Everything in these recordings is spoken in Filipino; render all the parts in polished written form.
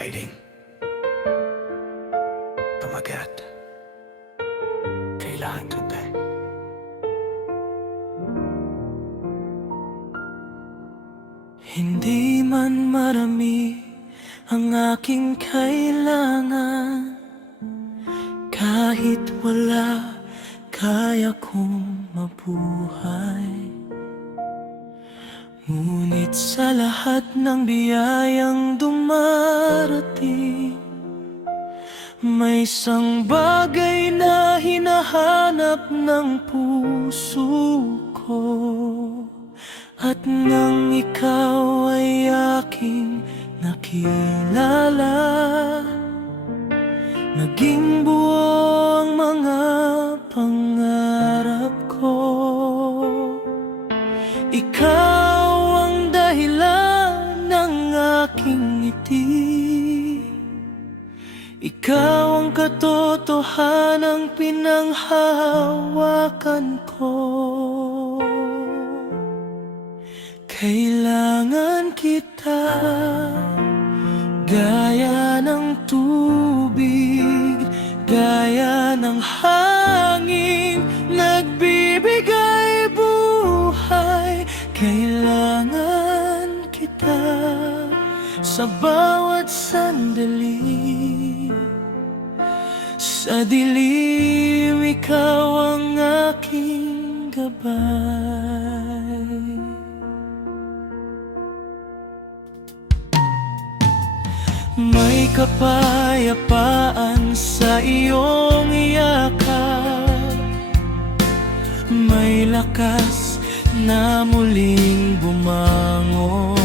writing. Pamagat. Kailangan kita. Hindi man marami ang aking kailangan, kahit wala, kaya kong mabuhay. Ngunit sa lahat ng biyayang dumarating, may isang bagay na hinahanap ng puso ko. At nang ikaw ay aking nakilala, naging buo ang mga pangarap ko. Ikaw ang dahilan ng aking ngiti, ikaw ang katotohanang pinanghahawakan ko. Kailangan kita, gaya ng tubig, gaya ng hangin, nagbibigay buhay. Kailangan kita sa bawat sandali. Sa dilim, ikaw ang aking gabay. May kapayapaan sa iyong yakap, may lakas na muling bumangon.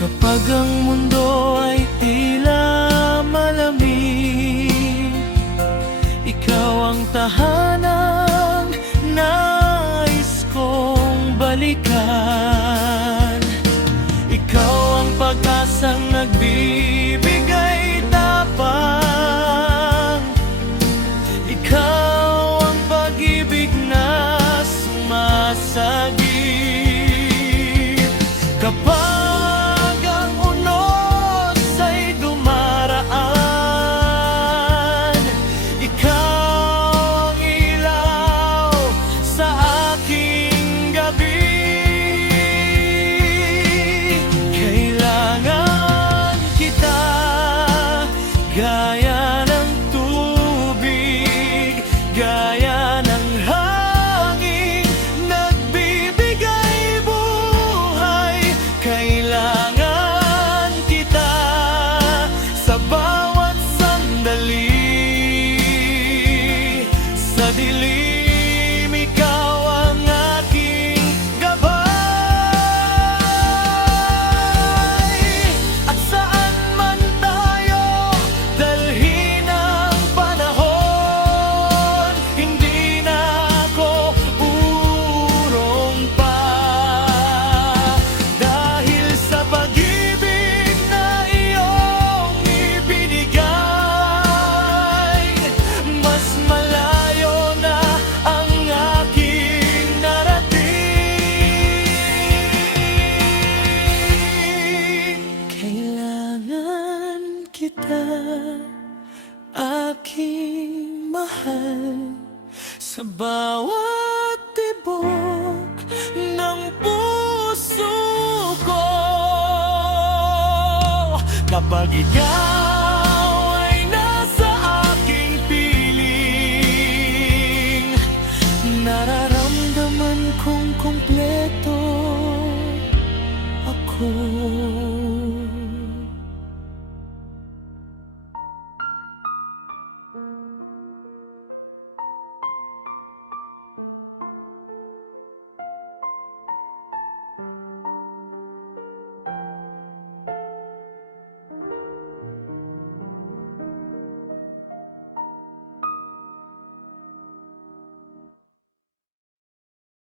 Kapag ang mundo ay tila malamig, ikaw ang tahanang nais kong balikan. Ikaw ang pag-asang nagbibigay tapang, ikaw ang pag-ibig na sumasagip. Kapag ang unos ay dumaraan, ikaw ang ilaw sa aking gabi. Gaya ng tubig, gaya ng hangin, nagbibigay buhay. Kailangan kita sa bawat sandali. Sa dilim, ikaw ang aking gabay. At saan man tayo dalhin ang panahon, hindi na ako urong pa. Dahil sa pag-ibig na iyong ibinigay, mas malayo na ang aking narating. Kailangan kita, aking mahal, sa bawat tibok ng puso ko. Kapag ikaw